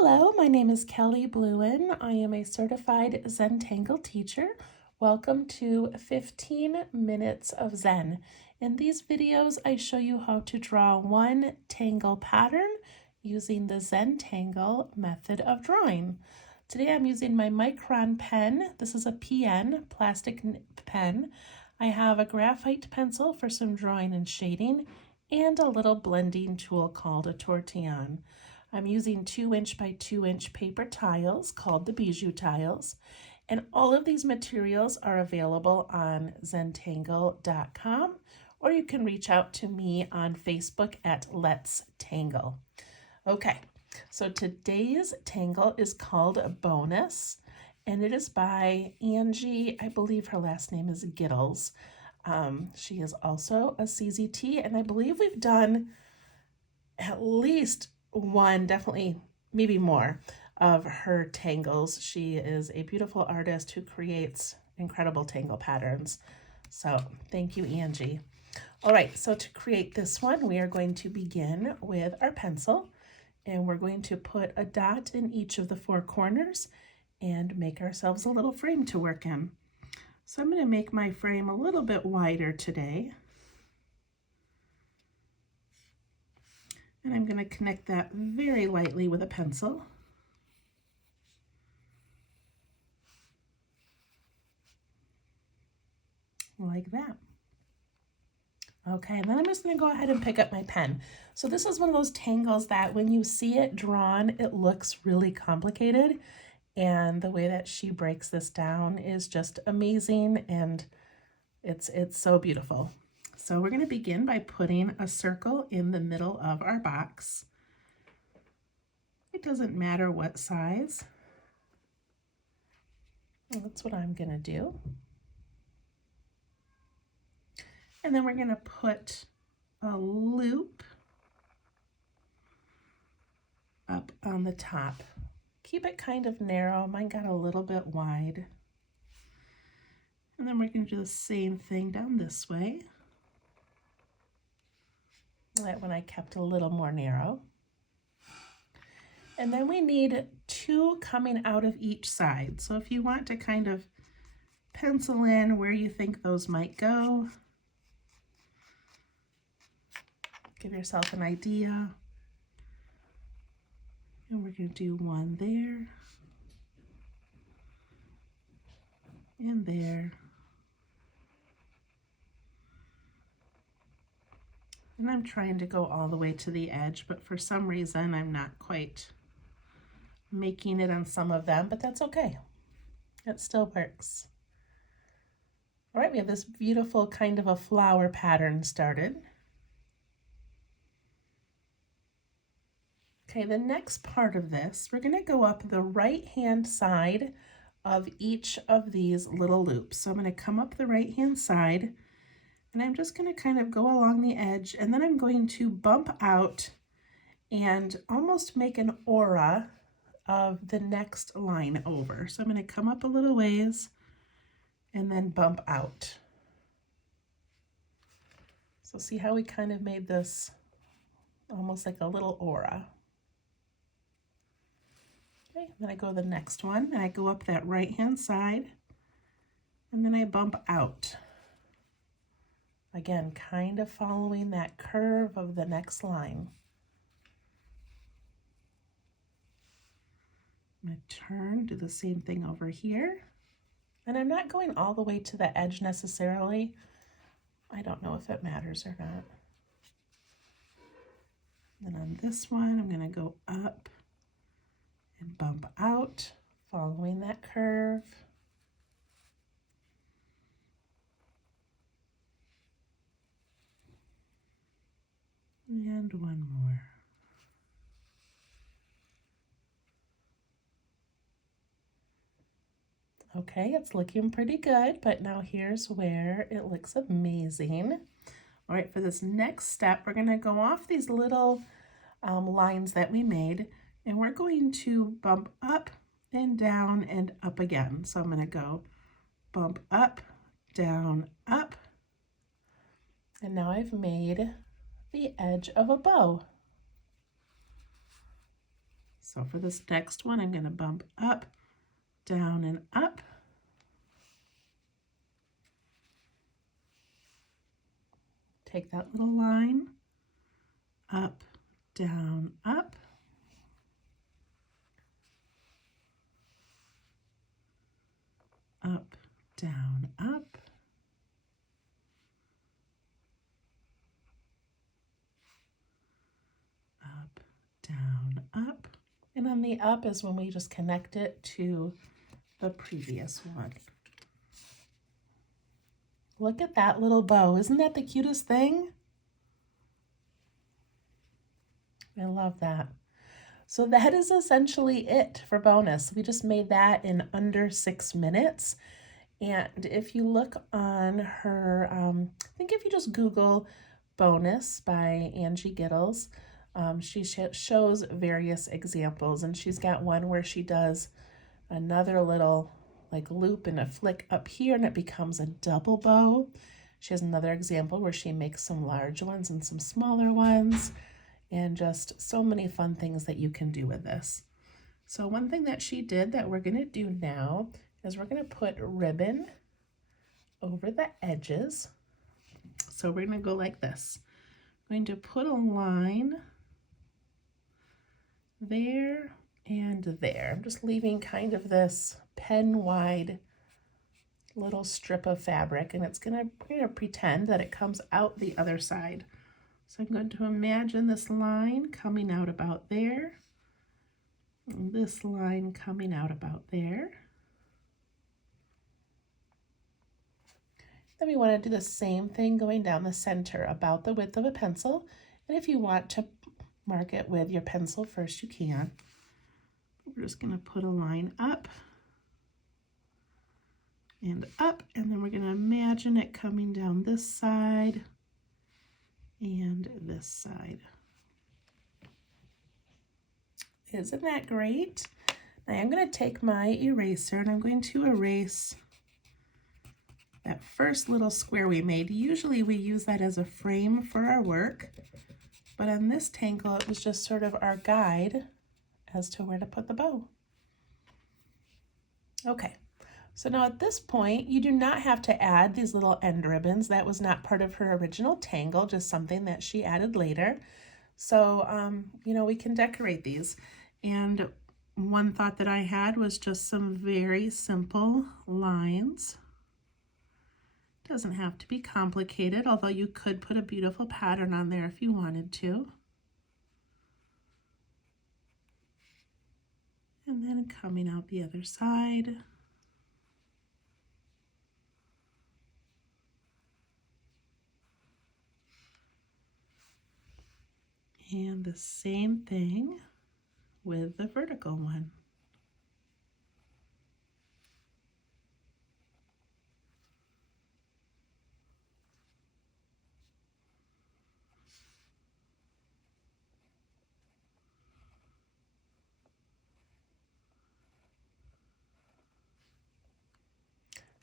Hello, my name is Kelly Bluen. I am a certified Zentangle teacher. Welcome to 15 Minutes of Zen. In these videos, I show you how to draw one tangle pattern using the Zentangle method of drawing. Today I'm using my Micron pen. This is a PN, plastic pen. I have a graphite pencil for some drawing and shading, and a little blending tool called a tortillon. I'm using 2" by 2" paper tiles called the Bijou tiles, and all of these materials are available on Zentangle.com, or you can reach out to me on Facebook at Let's Tangle. Okay, so today's tangle is called Bownus, and it is by Angie, I believe her last name is Gittles. She is also a CZT, and I believe we've done at least one, definitely maybe more, of her tangles. She is a beautiful artist who creates incredible tangle patterns. So thank you, Angie. All right, so to create this one, we are going to begin with our pencil, and we're going to put a dot in each of the four corners and make ourselves a little frame to work in. So I'm going to make my frame a little bit wider today. And I'm going to connect that very lightly with a pencil. Like that. Okay, and then I'm just going to go ahead and pick up my pen. So this is one of those tangles that when you see it drawn, it looks really complicated. And the way that she breaks this down is just amazing, and it's so beautiful. So we're going to begin by putting a circle in the middle of our box. It doesn't matter what size. That's what I'm going to do. And then we're going to put a loop up on the top. Keep it kind of narrow. Mine got a little bit wide. And then we're going to do the same thing down this way. That one I kept a little more narrow. And then we need two coming out of each side. So if you want to kind of pencil in where you think those might go, give yourself an idea. And we're going to do one there and there. And I'm trying to go all the way to the edge, but for some reason I'm not quite making it on some of them, but that's okay. It still works. All right, we have this beautiful kind of a flower pattern started. Okay, the next part of this, we're going to go up the right-hand side of each of these little loops. So I'm going to come up the right-hand side, and I'm just going to kind of go along the edge, and then I'm going to bump out and almost make an aura of the next line over. So I'm going to come up a little ways and then bump out. So see how we kind of made this almost like a little aura. Okay, then I go to the next one, and I go up that right-hand side, and then I bump out. Again, kind of following that curve of the next line. I'm going to turn, do the same thing over here. And I'm not going all the way to the edge necessarily. I don't know if it matters or not. Then on this one, I'm going to go up and bump out, following that curve. And one more. Okay, it's looking pretty good, but now here's where it looks amazing. All right, for this next step, we're going to go off these little lines that we made, and we're going to bump up and down and up again. So I'm going to go bump up, down, up, and now I've made the edge of a bow. So for this next one, I'm going to bump up, down, and up. Take that little line, up, down, up. Up, down, up. Up, down, up. And on the up is when we just connect it to the previous one. Look at that little bow. Isn't that the cutest thing? I love that. So that is essentially it for Bownus. We just made that in under 6 minutes. And if you look on her, I think if you just Google Bownus by Angie Gittles, she shows various examples, and she's got one where she does another little like loop and a flick up here and it becomes a double bow. She has another example where she makes some large ones and some smaller ones, and just so many fun things that you can do with this. So one thing that she did that we're going to do now is we're going to put ribbon over the edges. So we're going to go like this. I'm going to put a line there and there. I'm just leaving kind of this pen wide little strip of fabric, and we're going to pretend that it comes out the other side. So I'm going to imagine this line coming out about there, and this line coming out about there. Then we want to do the same thing going down the center about the width of a pencil. And if you want to mark it with your pencil first, you can. We're just going to put a line up and up, and then we're going to imagine it coming down this side and this side. Isn't that great? Now I'm going to take my eraser and I'm going to erase that first little square we made. Usually we use that as a frame for our work, but on this tangle it was just sort of our guide as to where to put the bow. Okay, so now at this point you do not have to add these little end ribbons. That was not part of her original tangle, just something that she added later. So, you know, we can decorate these. And one thought that I had was just some very simple lines. Doesn't have to be complicated, although you could put a beautiful pattern on there if you wanted to. And then coming out the other side. And the same thing with the vertical one.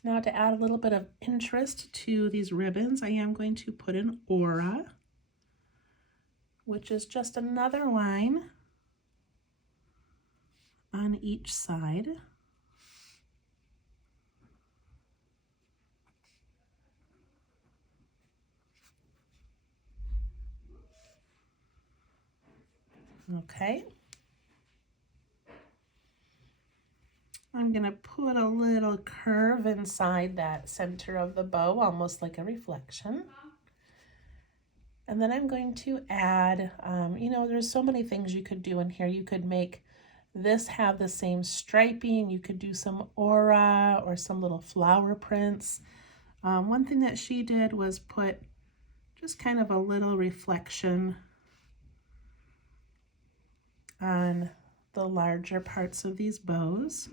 Now to add a little bit of interest to these ribbons, I am going to put an aura, which is just another line on each side. Okay. I'm going to put a little curve inside that center of the bow, almost like a reflection. And then I'm going to add, you know, there's so many things you could do in here. You could make this have the same striping. You could do some aura or some little flower prints. One thing that she did was put just kind of a little reflection on the larger parts of these bows.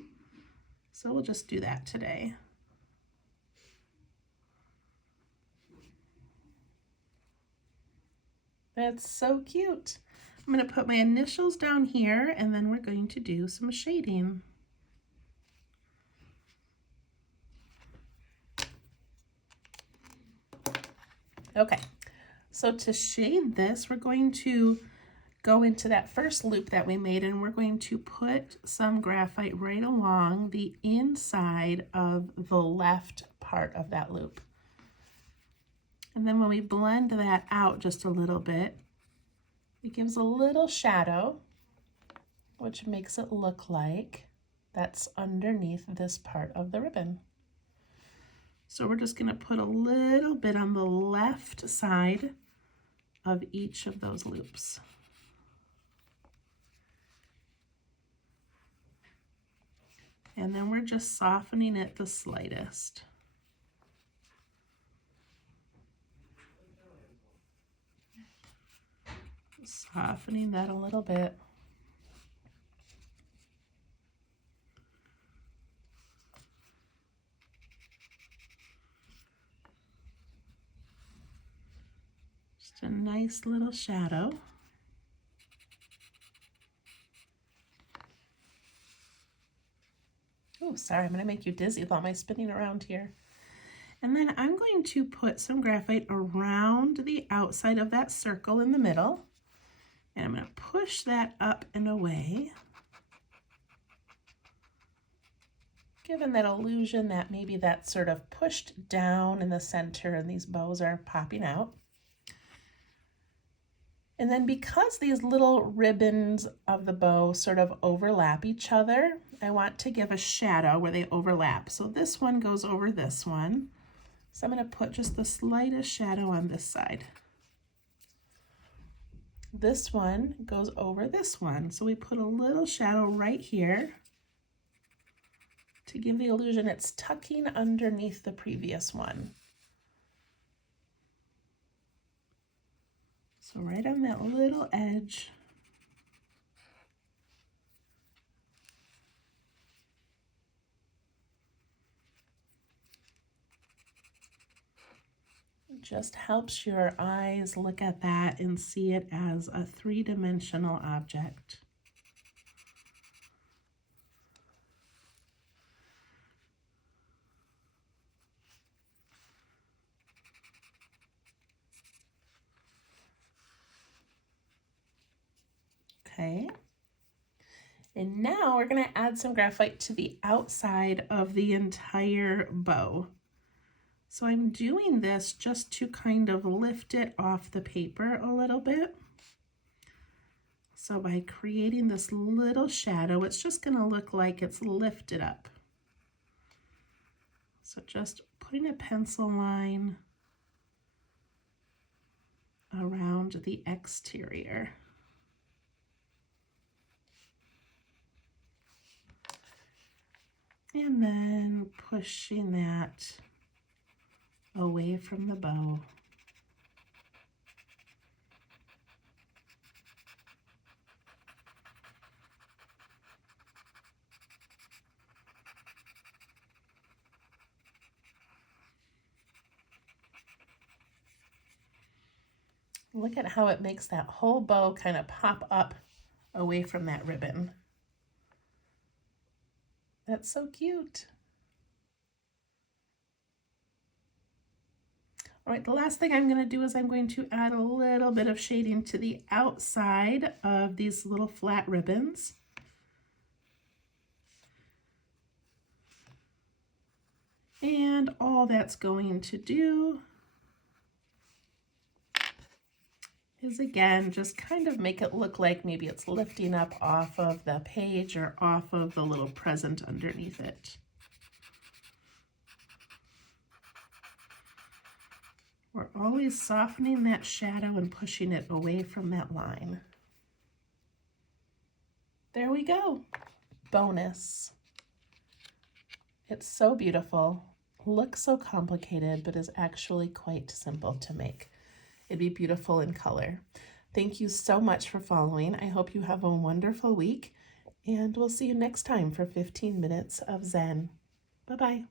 So we'll just do that today. That's so cute. I'm going to put my initials down here, and then we're going to do some shading. Okay, so to shade this, we're going to go into that first loop that we made, and we're going to put some graphite right along the inside of the left part of that loop. And then when we blend that out just a little bit, it gives a little shadow, which makes it look like that's underneath this part of the ribbon. So we're just going to put a little bit on the left side of each of those loops. And then we're just softening it the slightest. Softening that a little bit. Just a nice little shadow. Oh, sorry, I'm going to make you dizzy with all my spinning around here. And then I'm going to put some graphite around the outside of that circle in the middle. And I'm going to push that up and away, giving that illusion that maybe that's sort of pushed down in the center and these bows are popping out. And then because these little ribbons of the bow sort of overlap each other, I want to give a shadow where they overlap. So this one goes over this one. So I'm going to put just the slightest shadow on this side. This one goes over this one. So we put a little shadow right here to give the illusion it's tucking underneath the previous one. So right on that little edge. It just helps your eyes look at that and see it as a three-dimensional object. Okay, and now we're going to add some graphite to the outside of the entire bow. So I'm doing this just to kind of lift it off the paper a little bit. So by creating this little shadow, it's just going to look like it's lifted up. So just putting a pencil line around the exterior. And then pushing that away from the bow. Look at how it makes that whole bow kind of pop up away from that ribbon. That's so cute. All right, the last thing I'm going to do is I'm going to add a little bit of shading to the outside of these little flat ribbons. And all that's going to do is, again, just kind of make it look like maybe it's lifting up off of the page or off of the little present underneath it. We're always softening that shadow and pushing it away from that line. There we go. Bonus. It's so beautiful, looks so complicated, but is actually quite simple to make. It'd be beautiful in color. Thank you so much for following. I hope you have a wonderful week, and we'll see you next time for 15 Minutes of Zen. Bye-bye.